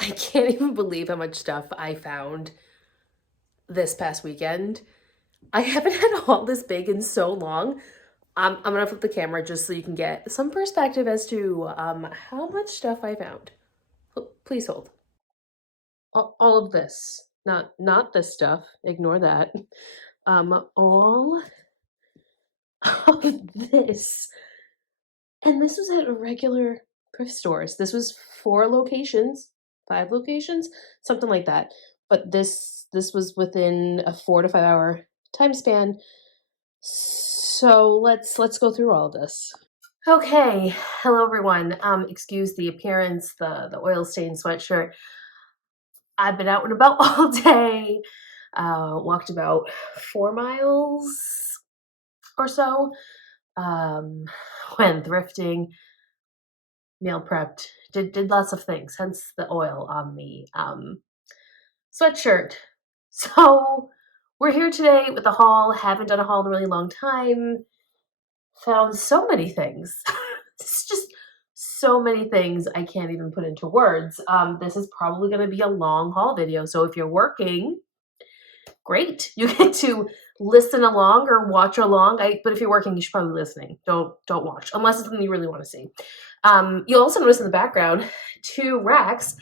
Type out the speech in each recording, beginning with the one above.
I can't even believe how much stuff I found this past weekend. I haven't had a haul this big in so long. I'm gonna flip the camera just so you can get some perspective as to how much stuff I found. Please hold. All of this, not this stuff. Ignore that. All of this, and this was at regular thrift stores. This was 4 locations, 5 locations, something like that. But this was within a 4 to 5 hour time span. So let's go through all of this. Okay, hello everyone. Excuse the appearance, the oil stained sweatshirt. I've been out and about all day. Walked about 4 miles or so. Went thrifting, meal prepped, did lots of things. Hence the oil on the sweatshirt. So we're here today with the haul. Haven't done a haul in a really long time. Found so many things. It's just so many things I can't even put into words. This is probably going to be a long haul video. So if you're working, great. You get to listen along or watch along. But if you're working, you should probably be listening. Don't watch unless it's something you really want to see. You'll also notice in the background 2 racks.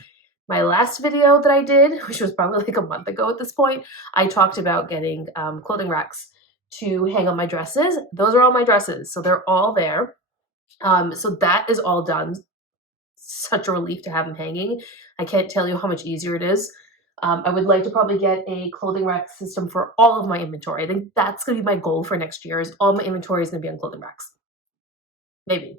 My last video that I did, which was probably like a month ago at this point, I talked about getting clothing racks to hang on my dresses. Those are all my dresses, so they're all there. So that is all done. Such a relief to have them hanging. I can't tell you how much easier it is. I would like to probably get a clothing rack system for all of my inventory. I think that's going to be my goal for next year, is all my inventory is going to be on clothing racks. Maybe.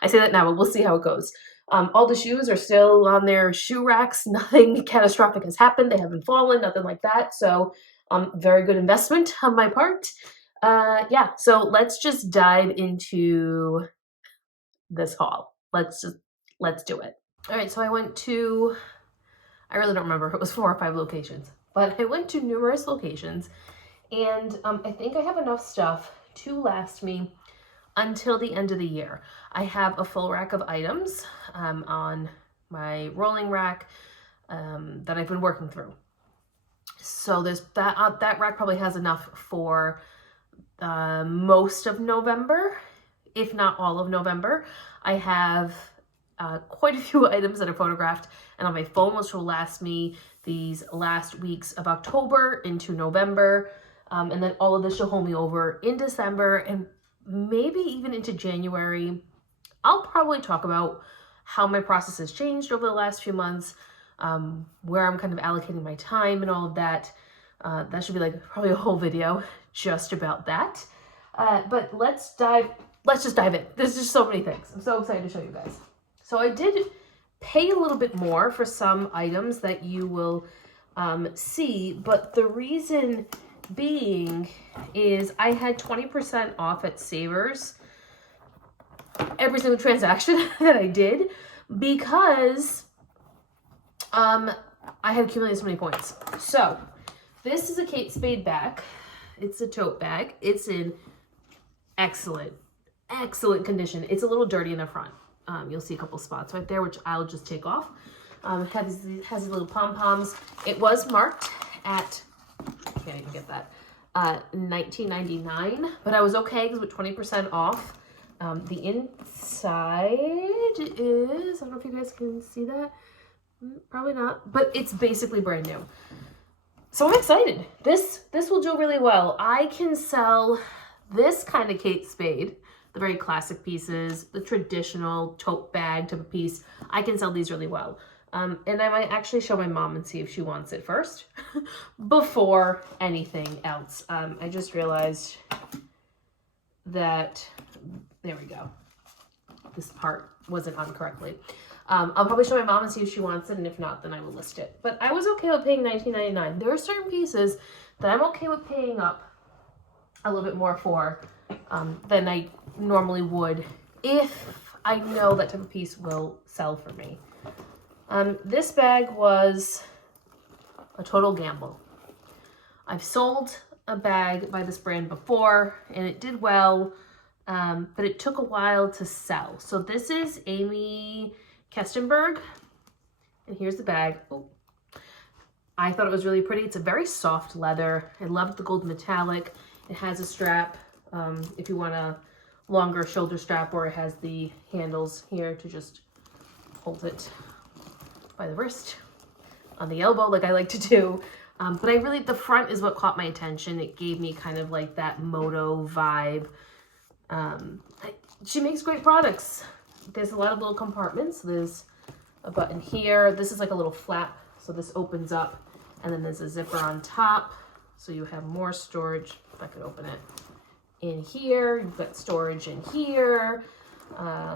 I say that now, but we'll see how it goes. All the shoes are still on their shoe racks. Nothing catastrophic has happened. They haven't fallen, nothing like that. So very good investment on my part. Yeah, so let's just dive into this haul. Let's do it. All right, so I went to, I really don't remember if it was 4 or 5 locations, but I went to numerous locations, and I think I have enough stuff to last me until the end of the year. I have a full rack of items on my rolling rack that I've been working through. So there's that rack probably has enough for most of November, if not all of November. I have quite a few items that are photographed and on my phone, which will last me these last weeks of October into November. And then all of this should hold me over in December and maybe even into January. I'll probably talk about how my process has changed over the last few months, where I'm kind of allocating my time and all of that. That should be like probably a whole video just about that. But let's just dive in. There's just so many things. I'm so excited to show you guys. So I did pay a little bit more for some items that you will see, but the reason being is I had 20% off at Savers every single transaction that I did, because I had accumulated so many points. So this is a Kate Spade bag. It's a tote bag. It's in excellent condition. It's a little dirty in the front. You'll see a couple spots right there, which I'll just take off. Has these little pom-poms. It was marked at, can't even get that, $19.99, but I was okay because with 20% off. The inside is, I don't know if you guys can see that. Probably not, but it's basically brand new. So I'm excited. This will do really well. I can sell this kind of Kate Spade, the very classic pieces, the traditional tote bag type of piece. I can sell these really well. And I might actually show my mom and see if she wants it first before anything else. I just realized that, there we go. This part wasn't on correctly. I'll probably show my mom and see if she wants it, and if not, then I will list it. But I was okay with paying $19.99. There are certain pieces that I'm okay with paying up a little bit more for than I normally would if I know that type of piece will sell for me. This bag was a total gamble. I've sold a bag by this brand before and it did well, but it took a while to sell. So this is Amy Kestenberg. And here's the bag. Oh, I thought it was really pretty. It's a very soft leather. I love the gold metallic. It has a strap if you want a longer shoulder strap, or it has the handles here to just hold it by the wrist, on the elbow, like I like to do. But the front is what caught my attention. It gave me kind of like that moto vibe. She makes great products. There's a lot of little compartments. There's a button here. This is like a little flap, so this opens up, and then there's a zipper on top, so you have more storage. If I could open it in here, you've got storage in here,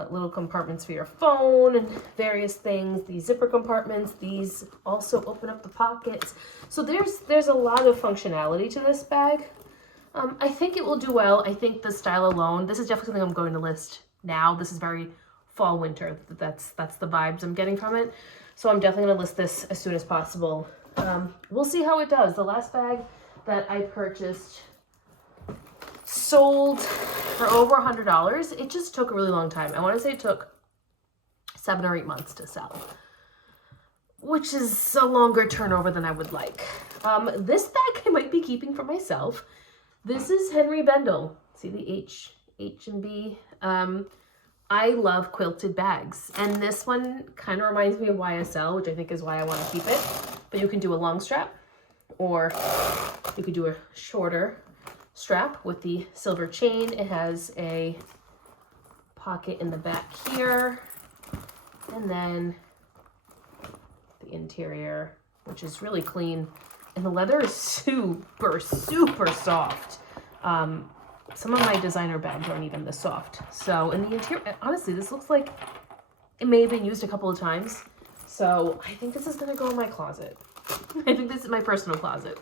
little compartments for your phone and various things. These zipper compartments, these also open up the pockets. So there's a lot of functionality to this bag. I think it will do well. I think the style alone, this is definitely something I'm going to list now. This is very fall winter. That's the vibes I'm getting from it. So I'm definitely going to list this as soon as possible. We'll see how it does. The last bag that I purchased sold for over $100. It just took a really long time. I want to say it took 7 or 8 months to sell, which is a longer turnover than I would like. This bag I might be keeping for myself. This is Henry Bendel. See the H and B? I love quilted bags, and this one kind of reminds me of YSL, which I think is why I want to keep it. But you can do a long strap, or you could do a shorter strap with the silver chain. It has a pocket in the back here, and then the interior, which is really clean, and the leather is super soft. Some of my designer bags aren't even this soft. So in the interior, honestly, this looks like it may have been used a couple of times. So I think this is gonna go in my closet. I think this is my personal closet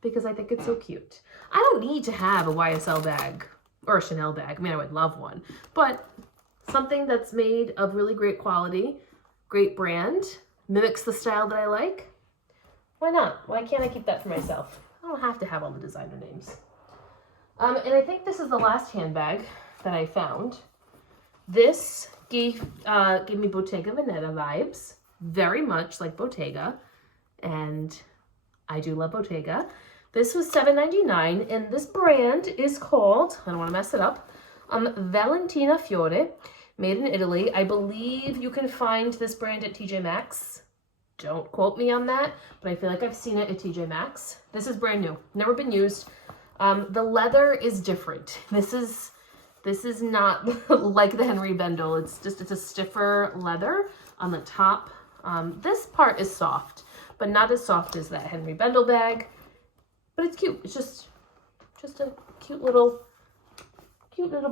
because I think it's so cute. I don't need to have a YSL bag or a Chanel bag. I mean, I would love one, but something that's made of really great quality, great brand, mimics the style that I like. Why not? Why can't I keep that for myself? I don't have to have all the designer names. And I think this is the last handbag that I found. This gave me Bottega Veneta vibes, very much like Bottega, and I do love Bottega. This was $7.99, and this brand is called, I don't want to mess it up, Valentina Fiore, made in Italy. I believe you can find this brand at TJ Maxx. Don't quote me on that, but I feel like I've seen it at TJ Maxx. This is brand new, never been used. The leather is different. This is not like the Henry Bendel. It's a stiffer leather on the top. This part is soft, but not as soft as that Henry Bendel bag. But it's cute. It's just a cute little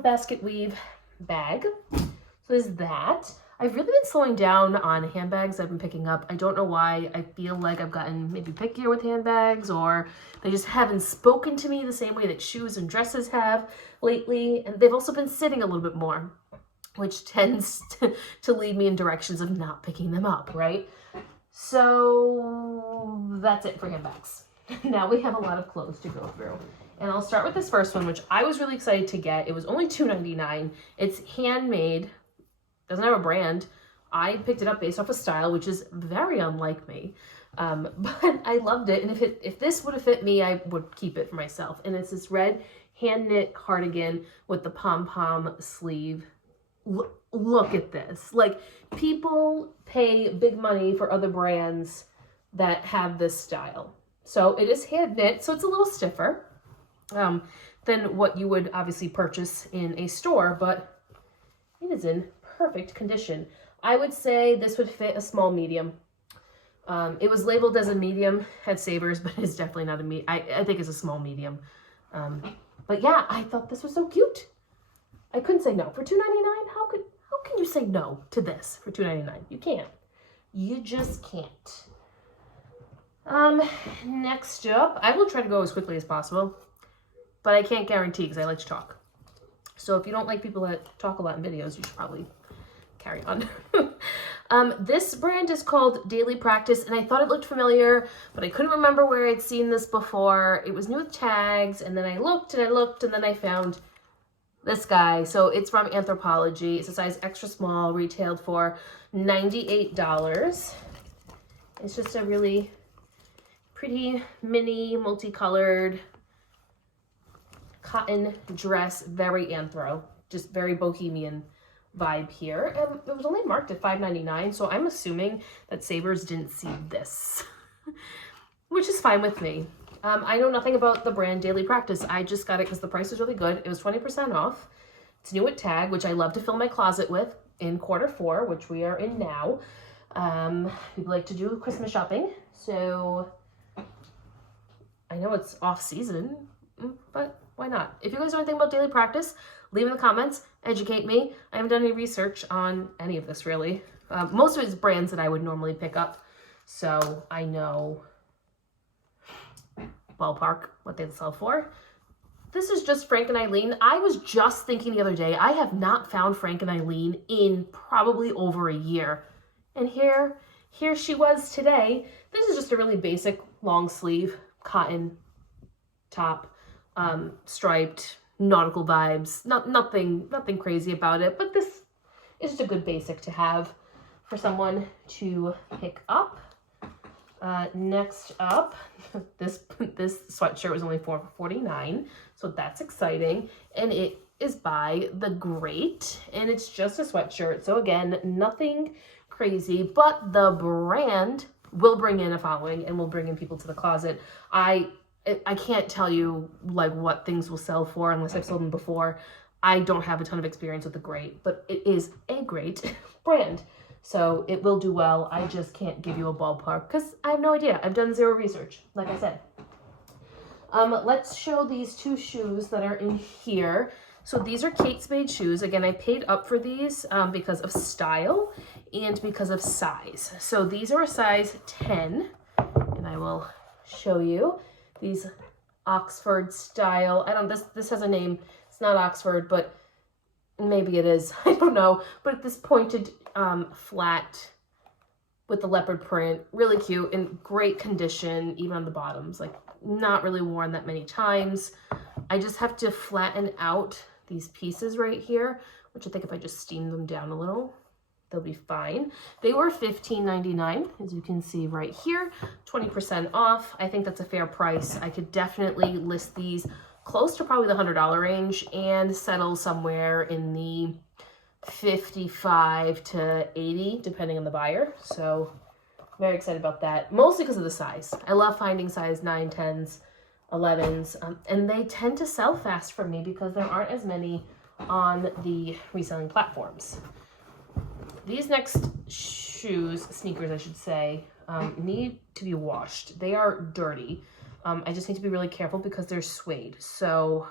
basket weave bag. So there's that. I've really been slowing down on handbags I've been picking up. I don't know why. I feel like I've gotten maybe pickier with handbags, or they just haven't spoken to me the same way that shoes and dresses have lately. And they've also been sitting a little bit more, which tends to lead me in directions of not picking them up, right? So that's it for handbags. Now we have a lot of clothes to go through. And I'll start with this first one, which I was really excited to get. It was only $2.99. It's handmade. Doesn't have a brand. I picked it up based off of style, which is very unlike me. But I loved it. And if this would have fit me, I would keep it for myself. And it's this red hand knit cardigan with the pom-pom sleeve. Look at this. Like, people pay big money for other brands that have this style. So it is hand knit, so it's a little stiffer than what you would obviously purchase in a store, but it is in perfect condition. I would say this would fit a small medium. It was labeled as a medium at Savers, but it's definitely not a medium. I think it's a small medium. But yeah, I thought this was so cute. I couldn't say no. For $2.99, how can you say no to this for $2.99? You can't. You just can't. Next up, I will try to go as quickly as possible, but I can't guarantee because I like to talk. So if you don't like people that talk a lot in videos, you should probably carry on. This brand is called Daily Practice, and I thought it looked familiar, but I couldn't remember where I'd seen this before. It was new with tags, and then I looked, and then I found this guy. So it's from Anthropologie. It's a size extra small, retailed for $98. It's just a really pretty mini multicolored cotton dress, very anthro, just very bohemian vibe here. And it was only marked at $5.99, so I'm assuming that Savers didn't see this, which is fine with me. I know nothing about the brand Daily Practice. I just got it because the price was really good. It was 20% off. It's new at Tag, which I love to fill my closet with in Q4, which we are in now. People like to do Christmas shopping, so I know it's off season, but why not? If you guys know anything about Daily Practice, leave in the comments, educate me. I haven't done any research on any of this really. Most of it is brands that I would normally pick up, so I know ballpark what they sell for. This is just Frank and Eileen. I was just thinking the other day, I have not found Frank and Eileen in probably over a year. And here she was today. This is just a really basic long sleeve cotton top, striped, nautical vibes. Nothing crazy about it, but this is just a good basic to have for someone to pick up. Next up, this sweatshirt was only $4.49, so that's exciting, and it is by The Great, and it's just a sweatshirt, so again, nothing crazy, but the brand will bring in a following and will bring in people to the closet. I can't tell you like what things will sell for unless I've sold them before. I don't have a ton of experience with The Great, but it is a great brand. So it will do well. I just can't give you a ballpark because I have no idea. I've done zero research, like I said. Let's show these two shoes that are in here. So these are Kate Spade shoes. Again, I paid up for these because of style and because of size. So these are a size 10, and I will show you these Oxford style. This has a name. It's not Oxford, but maybe it is. I don't know. But this pointed flat with the leopard print, really cute, in great condition, even on the bottoms, like not really worn that many times. I just have to flatten out these pieces right here, which I think if I just steam them down a little, they'll be fine. They were $15.99, as you can see right here, 20% off. I think that's a fair price. I could definitely list these close to probably the $100 range and settle somewhere in the 55 to 80, depending on the buyer. So very excited about that, mostly because of the size. I love finding size 9, 10s, 11s, and they tend to sell fast for me because there aren't as many on the reselling platforms. These next sneakers, I should say, need to be washed. They are dirty. I just need to be really careful because they're suede. So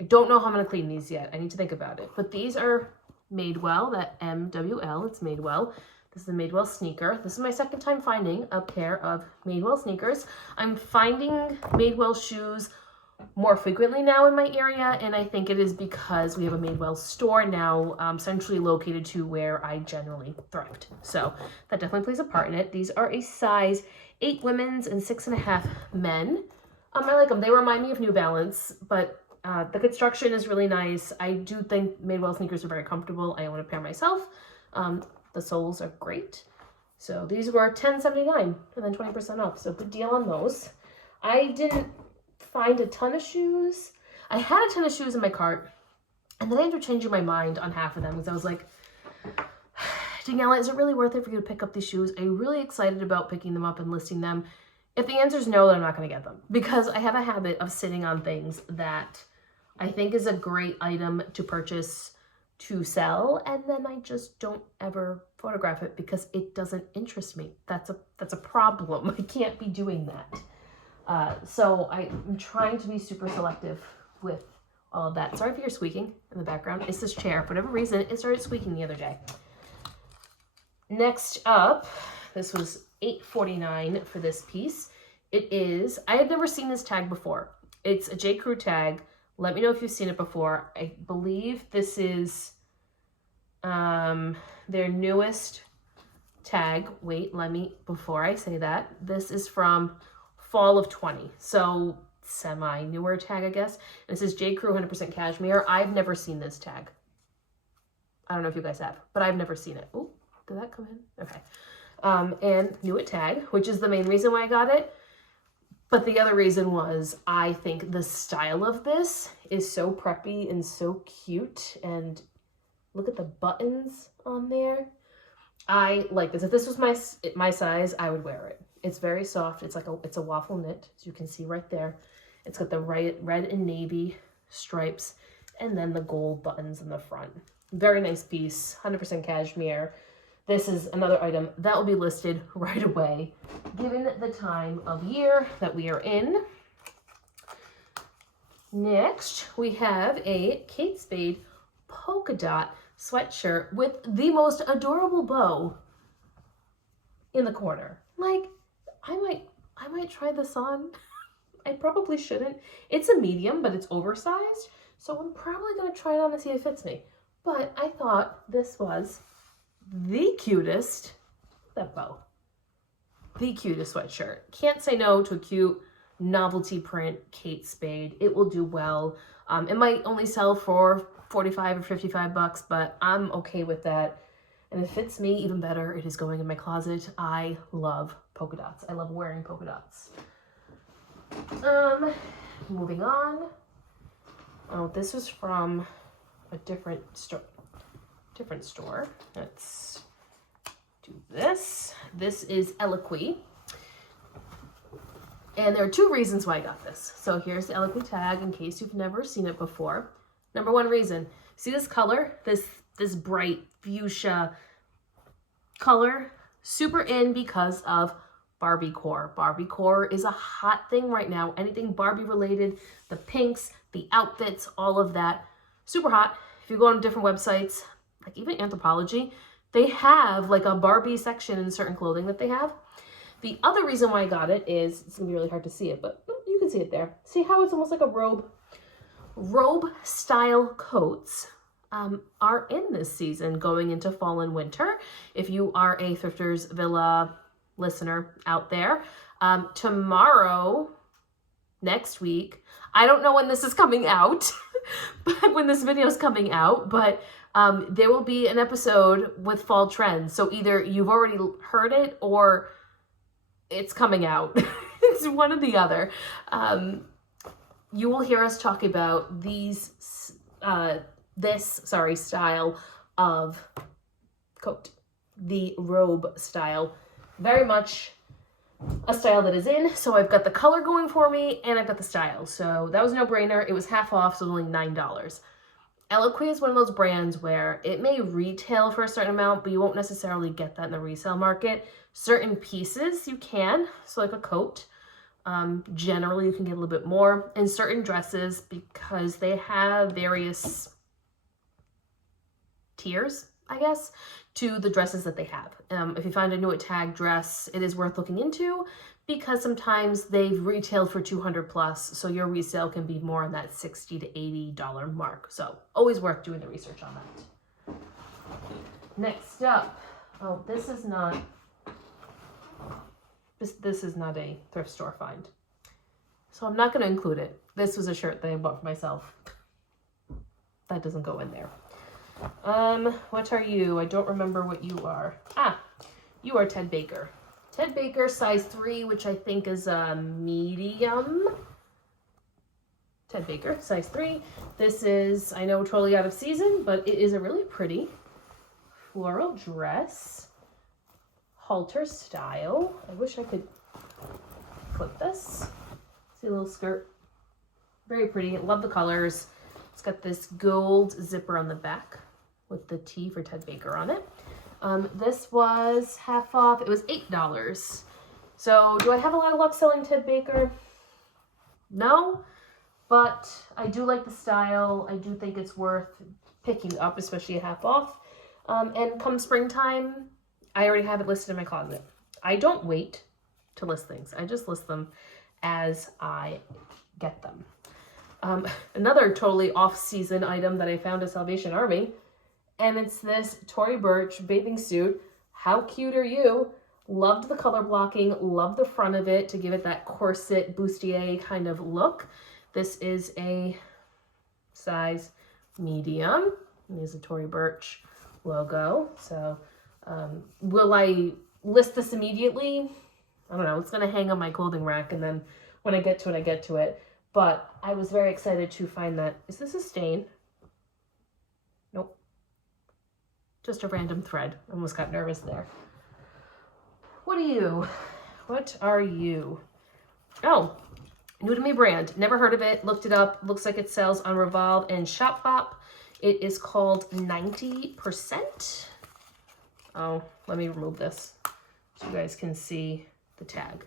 I don't know how I'm going to clean these yet. I need to think about it. But these are Madewell, that MWL, it's Madewell. This is a Madewell sneaker. This is my second time finding a pair of Madewell sneakers. I'm finding Madewell shoes more frequently now in my area, and I think it is because we have a Madewell store now centrally located to where I generally thrift. So that definitely plays a part in it. These are a size 8 women's and 6.5 men. I like them. They remind me of New Balance, but the construction is really nice. I do think Madewell sneakers are very comfortable. I own a pair myself. The soles are great. So these were $10.79 and then 20% off. So good deal on those. I didn't find a ton of shoes. I had a ton of shoes in my cart, and then I ended up changing my mind on half of them because I was like, Daniela, is it really worth it for you to pick up these shoes? Are you really excited about picking them up and listing them? If the answer is no, then I'm not going to get them because I have a habit of sitting on things that I think is a great item to purchase to sell, and then I just don't ever photograph it because it doesn't interest me. That's a problem. I can't be doing that. So I'm trying to be super selective with all of that. Sorry if you're squeaking in the background. It's this chair. For whatever reason, it started squeaking the other day. Next up, this was $8.49 for this piece. It is, I had never seen this tag before. It's a J. Crew tag. Let me know if you've seen it before. I believe this is their newest tag. Wait, before I say that, this is from fall of 20. So semi-newer tag, I guess. And it says J. Crew 100% cashmere. I've never seen this tag. I don't know if you guys have, but I've never seen it. Oh, did that come in? Okay. and knew a tag, which is the main reason why I got it. But the other reason was I think the style of this is so preppy and so cute. And look at the buttons on there. I like this. If this was my size, I would wear it. It's very soft. It's like it's a waffle knit, as you can see right there. It's got the red and navy stripes and then the gold buttons in the front. Very nice piece, 100% cashmere. This is another item that will be listed right away, given the time of year that we are in. Next, we have a Kate Spade polka dot sweatshirt with the most adorable bow in the corner. Like, I might try this on. I probably shouldn't. It's a medium, but it's oversized, so I'm probably gonna try it on to see if it fits me. But I thought this was the cutest, that bow, the cutest sweatshirt. Can't say no to a cute novelty print Kate Spade. It will do well. It might only sell for 45 or 55 bucks, but I'm okay with that. And if it fits me, even better, it is going in my closet. I love polka dots. I love wearing polka dots. Moving on. Oh, this was from a different store. Let's do this. This is Eloquii. And there are two reasons why I got this. So here's the Eloquii tag in case you've never seen it before. Number one reason, see this color? This bright fuchsia color? Super in because of Barbie core. Barbie core is a hot thing right now. Anything Barbie related, the pinks, the outfits, all of that. Super hot. If you go on different websites, like even Anthropologie, they have like a Barbie section in certain clothing that they have. The other reason why I got it is, it's gonna be really hard to see it, but you can see it there. See how it's almost like a robe? Robe style coats are in this season going into fall and winter. If you are a Thrifters Villa listener out there, tomorrow, next week, I don't know when this is coming out, but when this video is coming out, but there will be an episode with fall trends. So either you've already heard it or it's coming out. It's one or the other. You will hear us talk about this style of coat, the robe style. Very much a style that is in. So I've got the color going for me and I've got the style. So that was no brainer. It was half off, so it was only $9. Eloquii is one of those brands where it may retail for a certain amount, but you won't necessarily get that in the resale market. Certain pieces you can, so like a coat, generally you can get a little bit more. And certain dresses, because they have various tiers, I guess, to the dresses that they have. If you find a new tag dress, it is worth looking into because sometimes they've retailed for 200 plus, so your resale can be more on that $60 to $80 mark. So always worth doing the research on that. Next up, oh, this is not a thrift store find, so I'm not going to include it. This was a shirt that I bought for myself. That doesn't go in there. What are you? I don't remember what you are. You are Ted Baker. Ted Baker, size 3, which I think is a medium. Ted Baker, size 3. This is, I know, totally out of season, but it is a really pretty floral dress. Halter style. I wish I could clip this. See a little skirt. Very pretty. Love the colors. It's got this gold zipper on the back with the T for Ted Baker on it. This was half off. It was $8. So do I have a lot of luck selling Ted Baker? No, but I do like the style. I do think it's worth picking up, especially a half off. And come springtime, I already have it listed in my closet. I don't wait to list things. I just list them as I get them. Another totally off-season item that I found at Salvation Army, and it's this Tory Burch bathing suit. How cute are you? Loved the color blocking, loved the front of it to give it that corset bustier kind of look. This is a size medium. There's a Tory Burch logo. So will I list this immediately. I don't know, it's gonna hang on my clothing rack, and then when I get to it, I get to it. But I was very excited to find that. Is this a stain? Nope. Just a random thread. Almost got nervous there. What are you? What are you? Oh, new to me brand. Never heard of it. Looked it up. Looks like it sells on Revolve and Shopbop. It is called 90%. Oh, let me remove this so you guys can see the tag.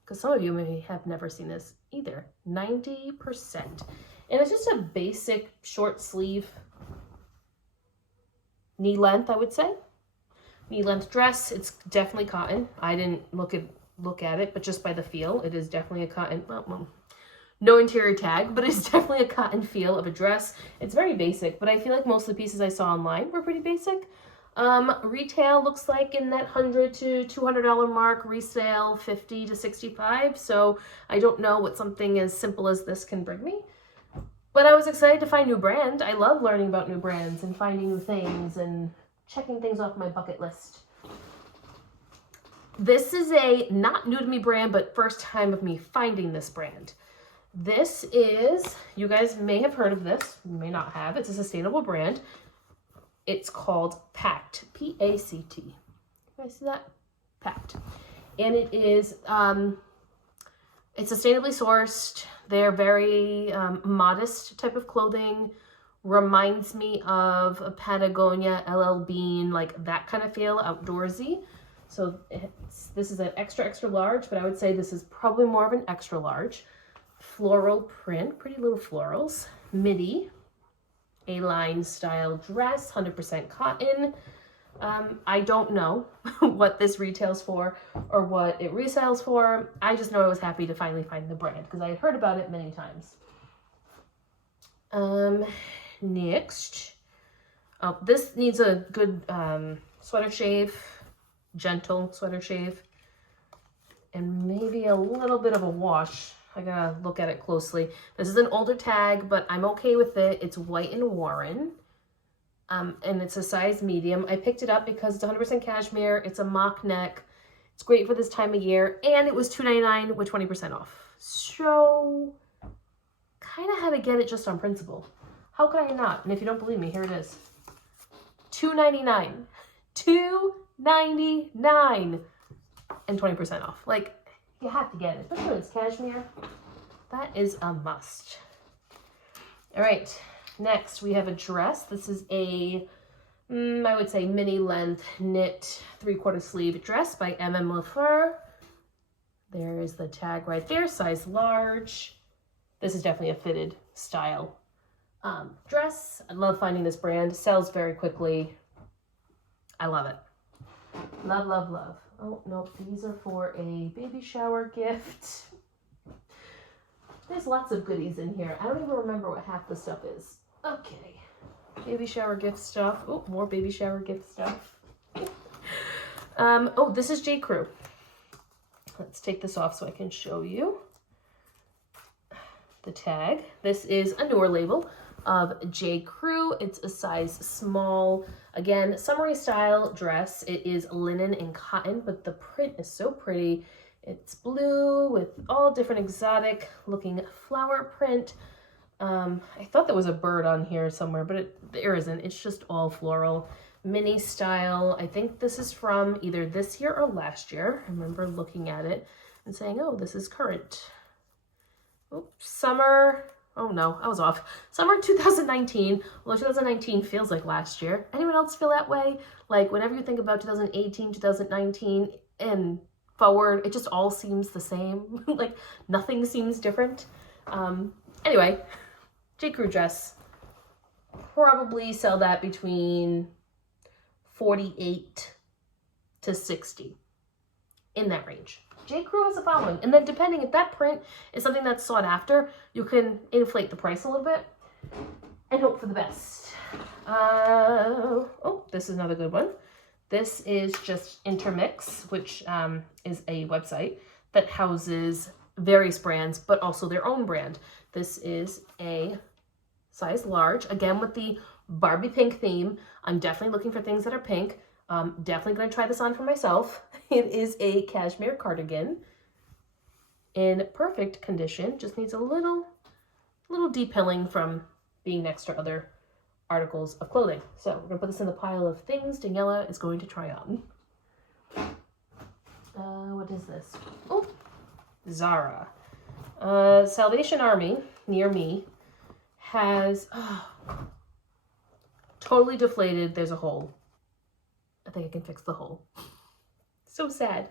Because some of you may have never seen this either. 90%. And it's just a basic short sleeve, knee length, I would say. Knee length dress. It's definitely cotton. I didn't look at it, but just by the feel, it is definitely a cotton. Well, no interior tag, but it's definitely a cotton feel of a dress. It's very basic, but I feel like most of the pieces I saw online were pretty basic. Retail looks like in that $100 to $200 mark, resale $50 to $65. So I don't know what something as simple as this can bring me, but I was excited to find new brand. I love learning about new brands and finding new things and checking things off my bucket list. This is a not new to me brand, but first time of me finding this brand. This is, you guys may have heard of this, you may not have. It's a sustainable brand. It's called PACT, P-A-C-T. You guys see that? PACT. And it is, it's sustainably sourced. They're very modest type of clothing. Reminds me of a Patagonia, LL Bean, like that kind of feel, outdoorsy. So this is an extra large, but I would say this is probably more of an extra large. Floral print, pretty little florals. Midi. A-line style dress, 100% cotton. I don't know what this retails for or what it resells for. I just know I was happy to finally find the brand because I had heard about it many times. Next. Oh, this needs a good sweater shave, gentle sweater shave, and maybe a little bit of a wash. I gotta look at it closely. This is an older tag, but I'm okay with it. It's white and Warren, and it's a size medium. I picked it up because it's 100% cashmere. It's a mock neck. It's great for this time of year, and it was $2.99 with 20% off. So, kind of had to get it just on principle. How could I not? And if you don't believe me, here it is. $2.99. $2.99 and 20% off. Like, you have to get it, especially when it's cashmere. That is a must. All right, next we have a dress. This is a, I would say mini length knit 3/4 sleeve dress by vAMQT. There is the tag right there, size large. This is definitely a fitted style dress. I love finding this brand. Sells very quickly. I love it. Love, love, love. Oh, no, these are for a baby shower gift. There's lots of goodies in here. I don't even remember what half the stuff is. Okay. Baby shower gift stuff. Oh, more baby shower gift stuff. Oh, this is J. Crew. Let's take this off so I can show you the tag. This is a newer label of J. Crew. It's a size small. Again, summery style dress. It is linen and cotton, but the print is so pretty. It's blue with all different exotic looking flower print. I thought there was a bird on here somewhere, but there isn't. It's just all floral. Mini style. I think this is from either this year or last year. I remember looking at it and saying, oh, this is current. Oops, summer. Oh no, I was off. Summer 2019. Well, 2019 feels like last year. Anyone else feel that way? Like whenever you think about 2018, 2019, and forward, it just all seems the same. Like nothing seems different. Anyway, J. Crew dress. Probably sell that between 48 to 60. In that range. J. Crew has a following. And then depending if that print is something that's sought after, you can inflate the price a little bit and hope for the best. Oh, this is another good one. This is just Intermix, which is a website that houses various brands, but also their own brand. This is a size large, again with the Barbie pink theme. I'm definitely looking for things that are pink. Definitely going to try this on for myself. It is a cashmere cardigan in perfect condition. Just needs a little depilling from being next to other articles of clothing. So we're gonna put this in the pile of things Daniela is going to try on. What is this? Oh, Zara. Salvation Army near me has totally deflated. There's a hole. I think I can fix the hole. So sad.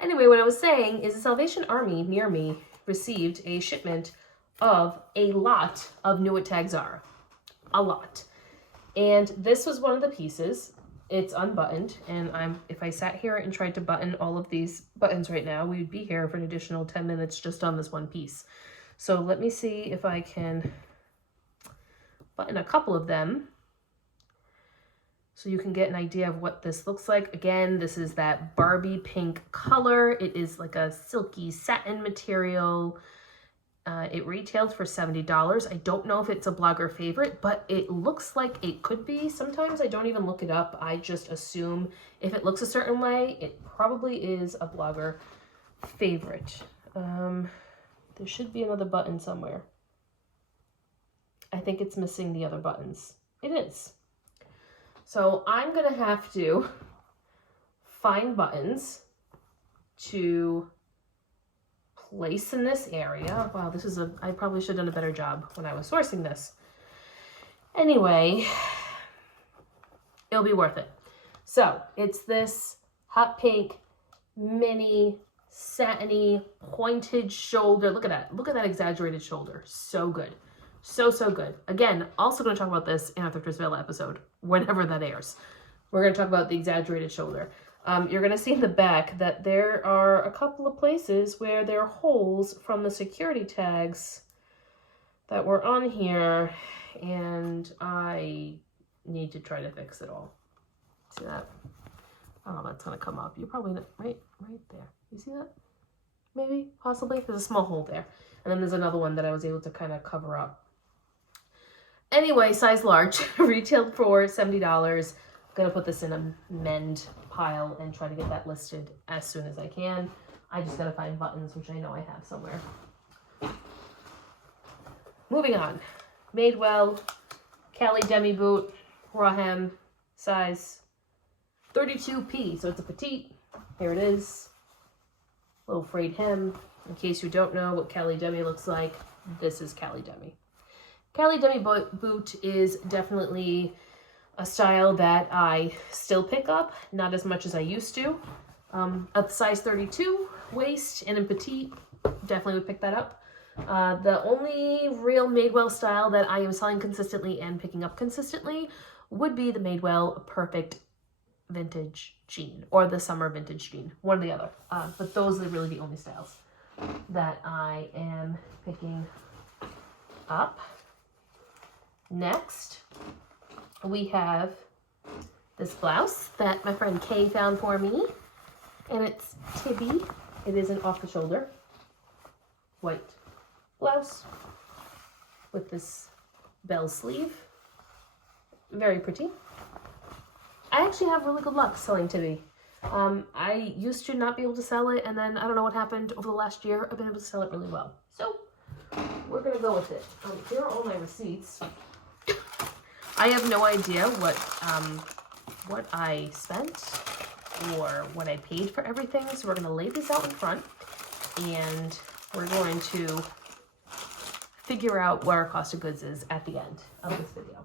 Anyway, what I was saying is the Salvation Army near me received a shipment of a lot of new at tag Zara. A lot. And this was one of the pieces. It's unbuttoned, and if I sat here and tried to button all of these buttons right now, we'd be here for an additional 10 minutes just on this one piece. So let me see if I can button a couple of them so you can get an idea of what this looks like. Again, this is that Barbie pink color. It is like a silky satin material. It retailed for $70. I don't know if it's a blogger favorite, but it looks like it could be. Sometimes I don't even look it up. I just assume if it looks a certain way, it probably is a blogger favorite. There should be another button somewhere. I think it's missing the other buttons. It is. So I'm gonna have to find buttons to place in this area. Wow, I probably should have done a better job when I was sourcing this. Anyway, it'll be worth it. So it's this hot pink, mini, satiny, pointed shoulder. Look at that. Look at that exaggerated shoulder. So good. So good. Again, also going to talk about this in our Thrifters Villa episode, whenever that airs. We're going to talk about the exaggerated shoulder. You're going to see in the back that there are a couple of places where there are holes from the security tags that were on here, and I need to try to fix it all. See that? Oh, that's going to come up. You probably know, right there. You see that? Maybe, possibly. There's a small hole there. And then there's another one that I was able to kind of cover up. Anyway, size large, retailed for $70. Gonna put this in a mend pile and try to get that listed as soon as I can. I just gotta find buttons, which I know I have somewhere. Moving on. Madewell, Cali Demi boot, raw hem, size 32P. So it's a petite. Here it is. Little frayed hem. In case you don't know what Cali Demi looks like, this is Cali Demi. Cali Demi boot is definitely a style that I still pick up, not as much as I used to. A size 32 waist and in petite, definitely would pick that up. The only real Madewell style that I am selling consistently and picking up consistently would be the Madewell Perfect Vintage Jean or the Summer Vintage Jean, one or the other. But those are really the only styles that I am picking up. Next, we have this blouse that my friend Kay found for me, and it's Tibby. It is an off-the-shoulder white blouse with this bell sleeve. Very pretty. I actually have really good luck selling Tibby. I used to not be able to sell it, and then I don't know what happened over the last year. I've been able to sell it really well. So we're gonna go with it. Here are all my receipts. I have no idea what I spent or what I paid for everything, so we're going to lay this out in front, and we're going to figure out what our cost of goods is at the end of this video.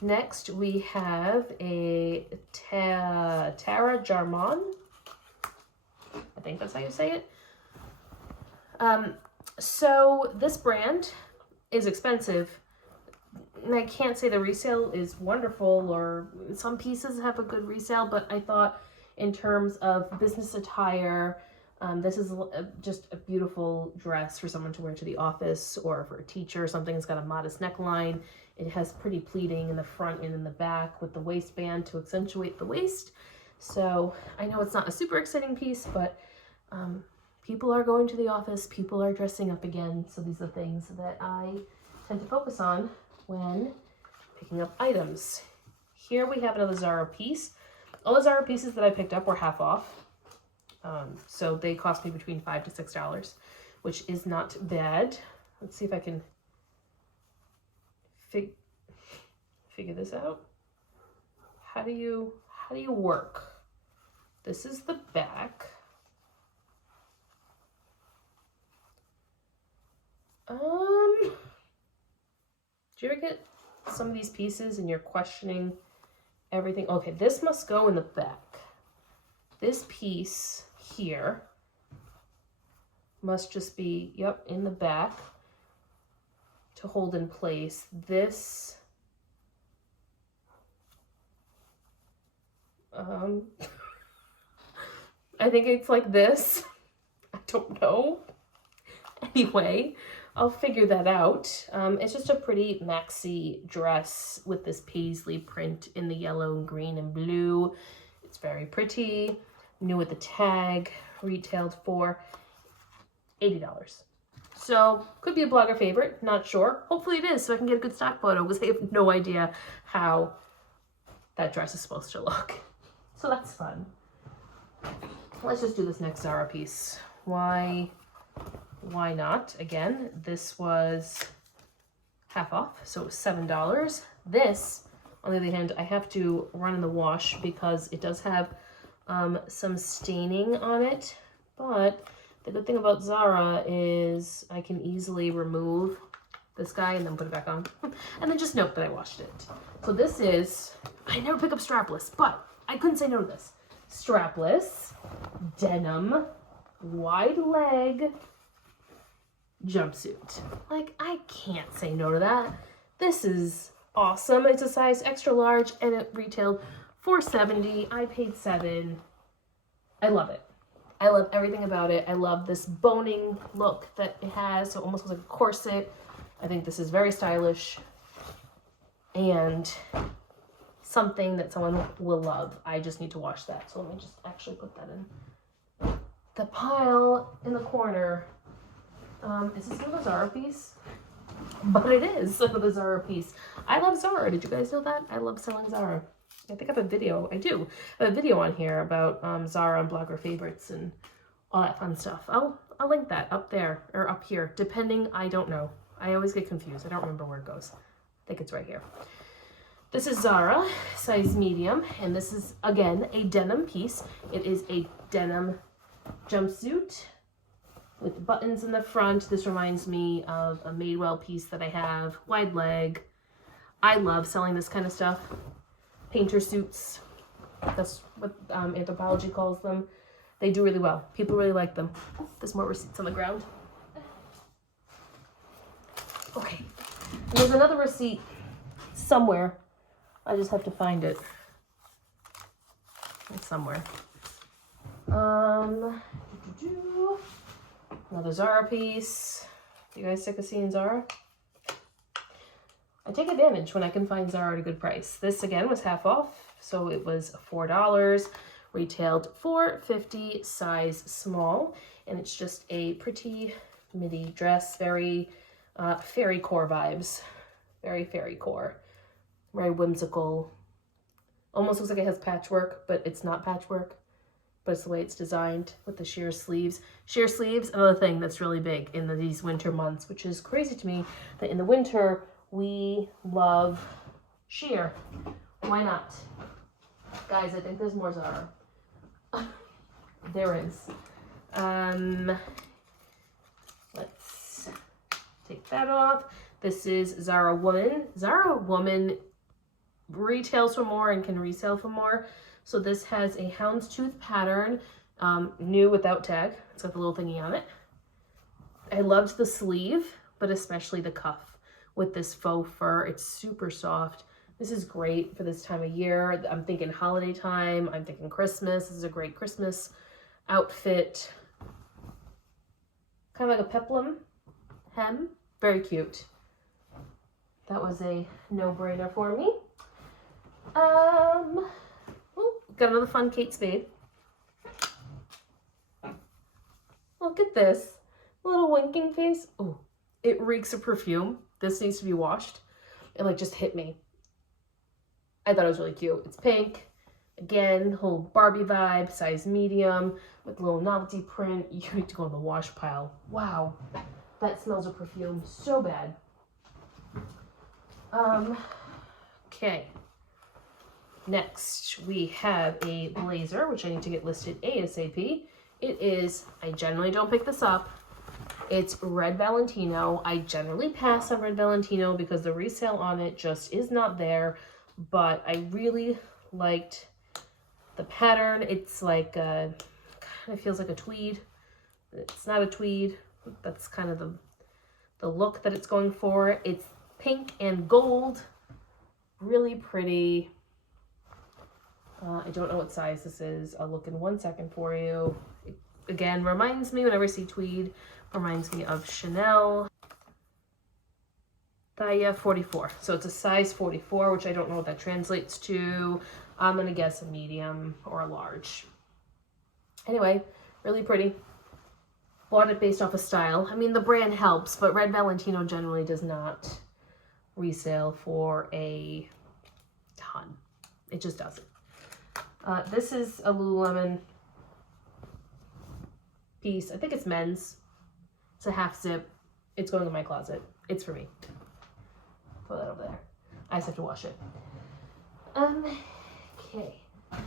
Next, we have a Tara Jarman. I think that's how you say it. So this brand is expensive. And I can't say the resale is wonderful, or some pieces have a good resale, but I thought in terms of business attire, this is just a beautiful dress for someone to wear to the office or for a teacher or something. It's got a modest neckline. It has pretty pleating in the front and in the back with the waistband to accentuate the waist. So I know it's not a super exciting piece, but people are going to the office, people are dressing up again. So these are things that I tend to focus on when picking up items. Here we have another Zara piece. All the Zara pieces that I picked up were half off. So they cost me between $5 to $6, which is not bad. Let's see if I can figure this out. How do you work? This is the back. Do you ever get some of these pieces and you're questioning everything? Okay, this must go in the back. This piece here must just be, yep, in the back to hold in place. This, I think it's like this. I don't know. Anyway, I'll figure that out. It's just a pretty maxi dress with this paisley print in the yellow and green and blue. It's very pretty. New with the tag, retailed for $80. So could be a blogger favorite, not sure. Hopefully it is, so I can get a good stock photo, because I have no idea how that dress is supposed to look. So that's fun. Let's just do this next Zara piece. Why not? Again, this was half off, so it was $7. This, on the other hand, I have to run in the wash because it does have some staining on it, but the good thing about Zara is I can easily remove this guy and then put it back on, and then just note that I washed it. So this is, I never pick up strapless, but I couldn't say no to this. Strapless, denim, wide leg, jumpsuit. Like, I can't say no to that. This is awesome. It's a size extra large and it retailed $4.70. I paid $7. I love it. I love everything about it. I love this boning look that it has. So it almost looks like a corset. I think this is very stylish and something that someone will love. I just need to wash that. So let me just actually put that in the pile in the corner. Is this another Zara piece? But it is another Zara piece. I love Zara. Did you guys know that? I love selling Zara. I think I have a video. I do. I have a video on here about Zara and blogger favorites and all that fun stuff. I'll link that up there or up here, depending. I don't know. I always get confused. I don't remember where it goes. I think it's right here. This is Zara, size medium, and this is, again, a denim piece. It is a denim jumpsuit with buttons in the front. This reminds me of a Madewell piece that I have, wide leg. I love selling this kind of stuff. Painter suits, that's what Anthropology calls them. They do really well. People really like them. There's more receipts on the ground. Okay, and there's another receipt somewhere. I just have to find it. It's somewhere. Another Zara piece. You guys sick of seeing Zara? I take advantage when I can find Zara at a good price. This again was half off, so it was $4. Retailed $4.50, size small, and it's just a pretty midi dress, very fairy core vibes, very fairy core, very whimsical. Almost looks like it has patchwork, but it's not patchwork. But it's the way it's designed with the sheer sleeves. Sheer sleeves, another thing that's really big in these winter months, which is crazy to me that in the winter we love sheer. Why not? Guys, I think there's more Zara. There is. Let's take that off. This is Zara Woman. Zara Woman retails for more and can resell for more. So this has a houndstooth pattern, new without tag. It's got the little thingy on it. I loved the sleeve, but especially the cuff with this faux fur. It's super soft. This is great for this time of year. I'm thinking holiday time. I'm thinking Christmas. This is a great Christmas outfit. Kind of like a peplum hem. Very cute. That was a no-brainer for me. Got another fun Kate Spade. Look at this. Little winking face. Oh, it reeks of perfume. This needs to be washed. It like just hit me. I thought it was really cute. It's pink. Again, whole Barbie vibe, size medium, with a little novelty print. You need to go in the wash pile. Wow, that smells of perfume so bad. Okay. Next, we have a blazer, which I need to get listed ASAP. It is, I generally don't pick this up. It's Red Valentino. I generally pass on Red Valentino because the resale on it just is not there, but I really liked the pattern. It's like, kind of feels like a tweed. It's not a tweed. That's kind of the look that it's going for. It's pink and gold. Really pretty. I don't know what size this is. I'll look in 1 second for you. It, again, reminds me, whenever I see tweed, reminds me of Chanel. Thaya 44. So it's a size 44, which I don't know what that translates to. I'm going to guess a medium or a large. Anyway, really pretty. Bought it based off of style. I mean, the brand helps, but Red Valentino generally does not resale for a ton. It just doesn't. This is a Lululemon piece. I think it's men's. It's a half zip. It's going in my closet. It's for me. Put that over there. I just have to wash it. Okay.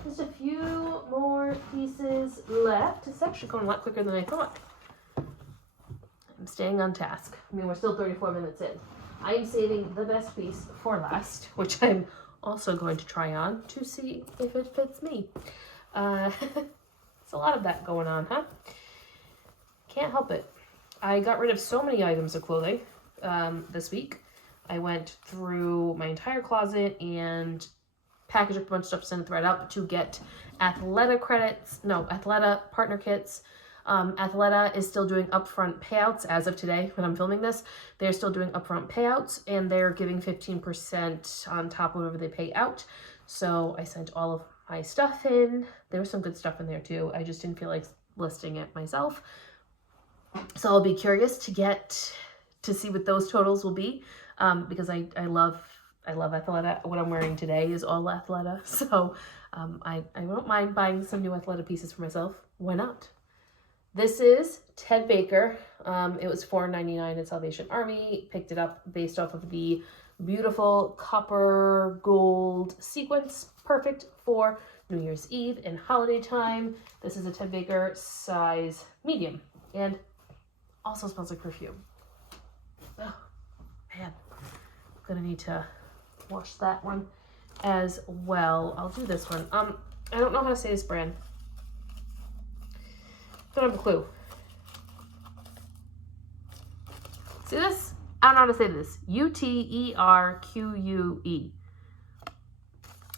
Just a few more pieces left. It's actually going a lot quicker than I thought. I'm staying on task. I mean, we're still 34 minutes in. I am saving the best piece for last, which I'm also going to try on to see if it fits me. It's a lot of that going on, huh? Can't help it. I got rid of so many items of clothing this week. I went through my entire closet and packaged up a bunch of stuff to send the thread out to get Athleta credits. No, Athleta partner kits. Athleta is still doing upfront payouts as of today when I'm filming this. They're still doing upfront payouts and they're giving 15% on top of whatever they pay out. So I sent all of my stuff in. There was some good stuff in there too. I just didn't feel like listing it myself. So I'll be curious to see what those totals will be because I love Athleta. What I'm wearing today is all Athleta. So I don't mind buying some new Athleta pieces for myself. Why not? This is Ted Baker. It was $4.99 at Salvation Army. Picked it up based off of the beautiful copper gold sequence. Perfect for New Year's Eve and holiday time. This is a Ted Baker size medium. And also smells like perfume. Oh, man. I'm gonna need to wash that one as well. I'll do this one. I don't know how to say this brand. Don't have a clue. See this? I don't know how to say this. Uterque.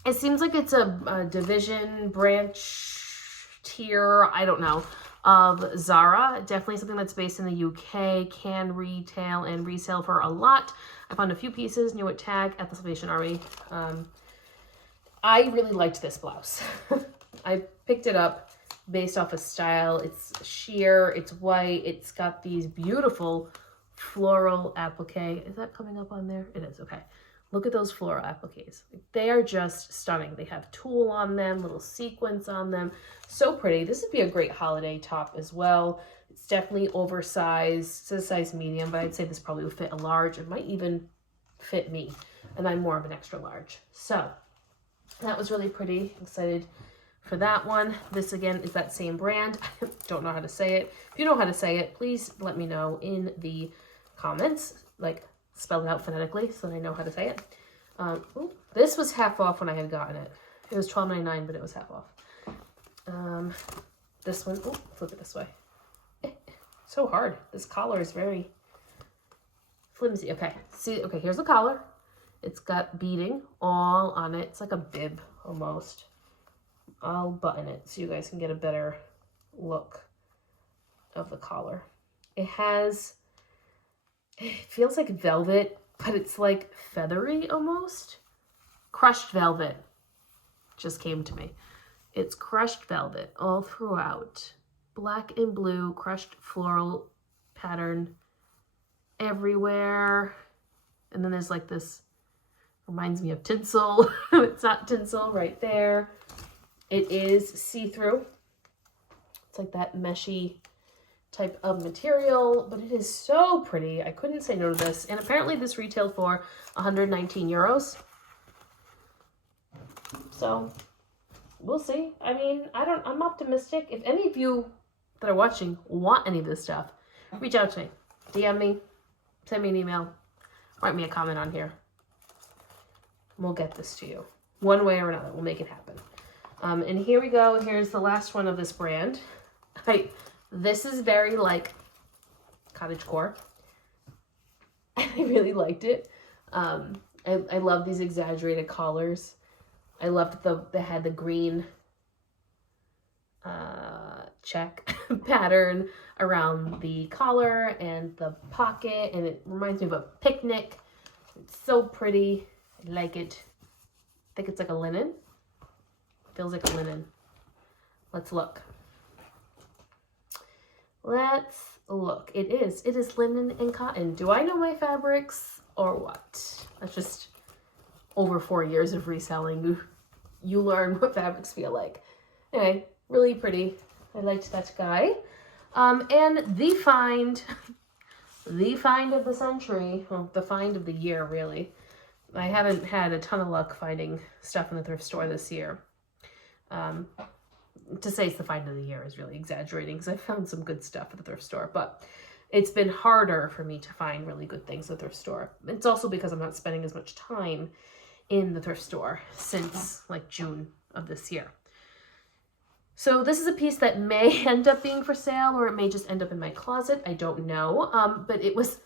It seems like it's a division, branch, tier, I don't know, of Zara. Definitely something that's based in the UK, can retail and resale for a lot. I found a few pieces new at Tag at the Salvation Army. I really liked this blouse. I picked it up based off of style. It's sheer, it's white, it's got these beautiful floral applique. Is that coming up on there? It is, okay. Look at those floral appliques. They are just stunning. They have tulle on them, little sequins on them. So pretty. This would be a great holiday top as well. It's definitely oversized. It says size medium, but I'd say this probably would fit a large. It might even fit me, and I'm more of an extra large. So that was really pretty. Excited for that one. This again is that same brand. I don't know how to say it. If you know how to say it, please let me know in the comments, like spell it out phonetically so that I know how to say it. Ooh, this was half off when I had gotten it. It was $12.99, but it was half off. This one, oh, flip it this way. So hard. This collar is very flimsy. Okay, see, okay, here's the collar. It's got beading all on it. It's like a bib almost. I'll button it so you guys can get a better look of the collar. It feels like velvet, but it's like feathery almost. Crushed velvet just came to me. It's crushed velvet all throughout. Black and blue, crushed floral pattern everywhere. And then there's like this, reminds me of tinsel. It's not tinsel right there. It is see-through. It's like that meshy type of material, but it is so pretty. I couldn't say no to this. And apparently this retailed for 119 euros. So we'll see. I mean, I'm optimistic. If any of you that are watching want any of this stuff, reach out to me. DM me, send me an email, write me a comment on here. We'll get this to you. One way or another, we'll make it happen. And here we go. Here's the last one of this brand. This is very like cottagecore. I really liked it. I love these exaggerated collars. I loved they had the green check pattern around the collar and the pocket, and it reminds me of a picnic. It's so pretty. I like it. I think it's like a linen. Feels like a linen. Let's look. Let's look. It is linen and cotton. Do I know my fabrics or what? That's just over 4 years of reselling. You learn what fabrics feel like. Anyway, really pretty. I liked that guy. And the find of the century. Well, the find of the year, really. I haven't had a ton of luck finding stuff in the thrift store this year. To say it's the find of the year is really exaggerating because I found some good stuff at the thrift store, but it's been harder for me to find really good things at the thrift store. It's also because I'm not spending as much time in the thrift store since like June of this year. So this is a piece that may end up being for sale, or it may just end up in my closet. I don't know. But it was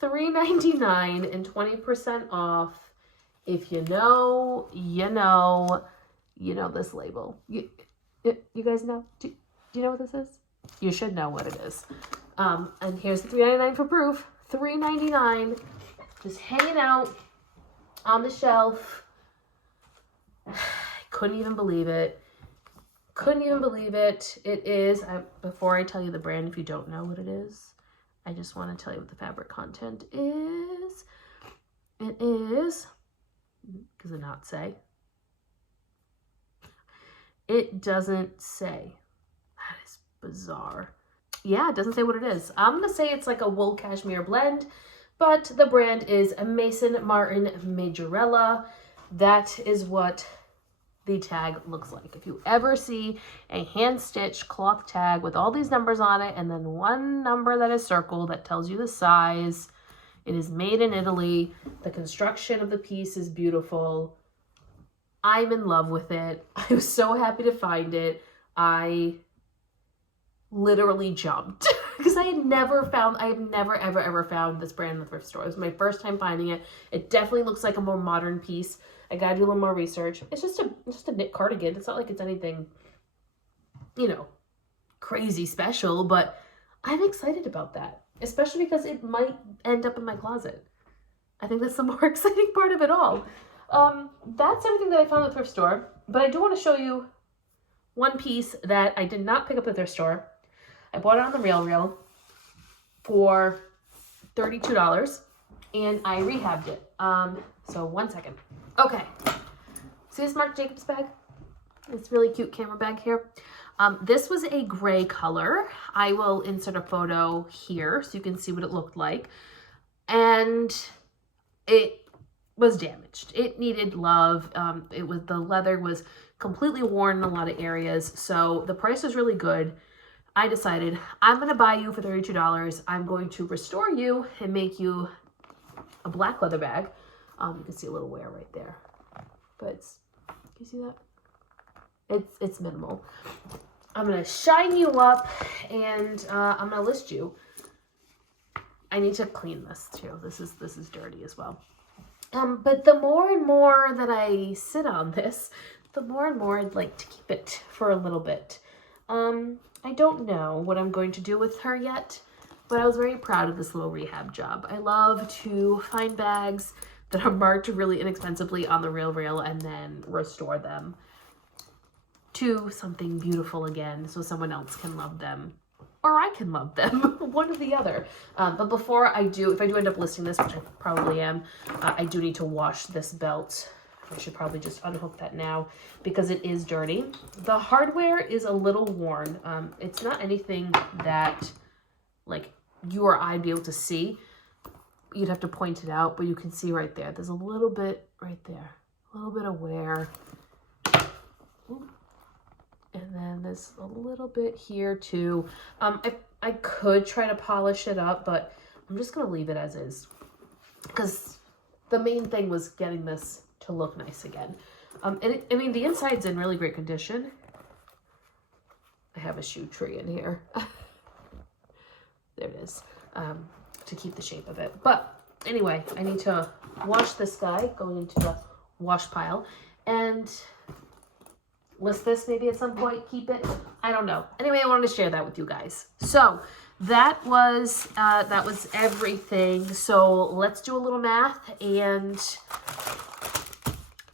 $3.99 and 20% off. If you know, you know. You know this label. You guys know? Do you know what this is? You should know what it is. And here's the $3.99 for proof. $3.99, just hanging out on the shelf. I couldn't even believe it. Couldn't even believe it. It is, before I tell you the brand, if you don't know what it is, I just want to tell you what the fabric content is. It is, does it not say? It doesn't say. That is bizarre. Yeah, it doesn't say what it is. I'm going to say it's like a wool cashmere blend, but the brand is a Mason Martin Majorella. That is what the tag looks like. If you ever see a hand-stitched cloth tag with all these numbers on it and then one number that is circled that tells you the size, it is made in Italy. The construction of the piece is beautiful. I'm in love with it. I was so happy to find it. I literally jumped because I have never ever found this brand in the thrift store. It was my first time finding it. It definitely looks like a more modern piece. I gotta do a little more research. It's just a knit cardigan. It's not like it's anything, you know, crazy special, but I'm excited about that, especially because it might end up in my closet. I think that's the more exciting part of it all. That's everything that I found at the thrift store, but I do want to show you one piece that I did not pick up at the thrift store. I bought it on the RealReal for $32 and I rehabbed it. So 1 second. Okay. See this Marc Jacobs bag? This really cute camera bag here. This was a gray color. I will insert a photo here so you can see what it looked like. And it was damaged. It needed love. The leather was completely worn in a lot of areas. So the price was really good. I decided I'm going to buy you for $32. I'm going to restore you and make you a black leather bag. You can see a little wear right there, but can you see that? It's minimal. I'm going to shine you up and I'm going to list you. I need to clean this too. This is dirty as well. But the more and more that I sit on this, the more and more I'd like to keep it for a little bit. I don't know what I'm going to do with her yet, but I was very proud of this little rehab job. I love to find bags that are marked really inexpensively on the RealReal and then restore them to something beautiful again so someone else can love them. Or I can love them, one or the other. But before I do, if I do end up listing this, which I probably am, I do need to wash this belt I should probably just unhook that now because it is dirty. The hardware is a little worn. It's not anything that like you or I'd be able to see. You'd have to point it out, but you can see right there. There's a little bit right there, a little bit of wear. And then there's a little bit here too. I could try to polish it up, but I'm just gonna leave it as is because the main thing was getting this to look nice again. And I mean, the inside's in really great condition. I have a shoe tree in here. There it is, to keep the shape of it. But anyway, I need to wash this guy, going into the wash pile, and list this maybe at some point, keep it, I don't know. Anyway, I wanted to share that with you guys. So that was everything. So let's do a little math and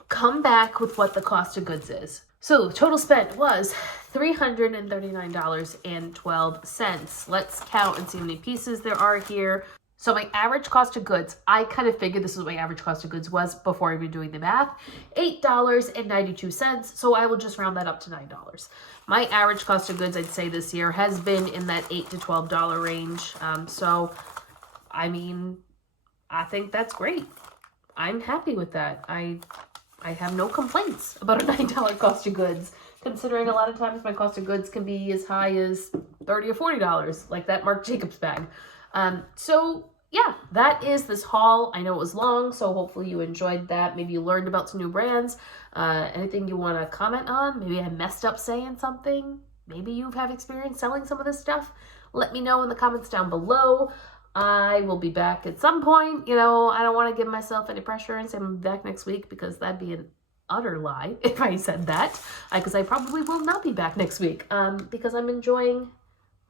come back with what the cost of goods is. So total spent was $339.12. Let's count and see how many pieces there are here. So my average cost of goods, I kind of figured this is what my average cost of goods was before even doing the math, $8.92. So I will just round that up to $9. My average cost of goods, I'd say this year has been in that $8 to $12 range. So, I mean, I think that's great. I'm happy with that. I have no complaints about a $9 cost of goods, considering a lot of times my cost of goods can be as high as $30 or $40, like that Marc Jacobs bag. So yeah, that is this haul. I know it was long, so hopefully you enjoyed that. Maybe you learned about some new brands. Anything you want to comment on? Maybe I messed up saying something. Maybe you have experience selling some of this stuff. Let me know in the comments down below. I will be back at some point. You know, I don't want to give myself any pressure and say I'm back next week because that'd be an utter lie if I said that. Because I probably will not be back next week because I'm enjoying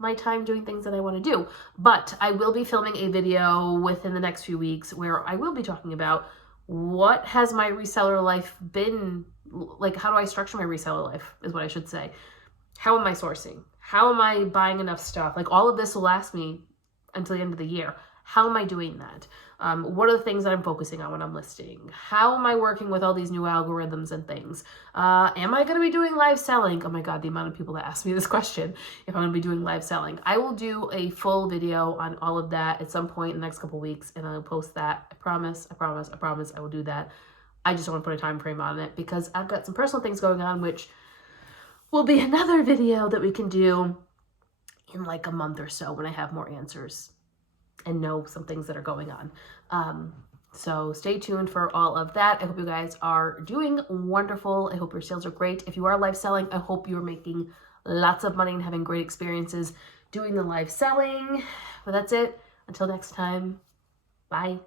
my time doing things that I want to do. But I will be filming a video within the next few weeks where I will be talking about what has my reseller life been like. How do I structure my reseller life is what I should say. How am I sourcing? How am I buying enough stuff? Like all of this will last me until the end of the year. How am I doing that? What are the things that I'm focusing on when I'm listing? How am I working with all these new algorithms and things? Am I going to be doing live selling? Oh my God, the amount of people that ask me this question, if I'm going to be doing live selling. I will do a full video on all of that at some point in the next couple weeks, and I'll post that. I promise, I promise, I promise I will do that. I just don't want to put a time frame on it because I've got some personal things going on, which will be another video that we can do in like a month or so when I have more answers and know some things that are going on. So stay tuned for all of that. I hope you guys are doing wonderful. I hope your sales are great. If you are live selling, I hope you're making lots of money and having great experiences doing the live selling. But that's it. Until next time, bye.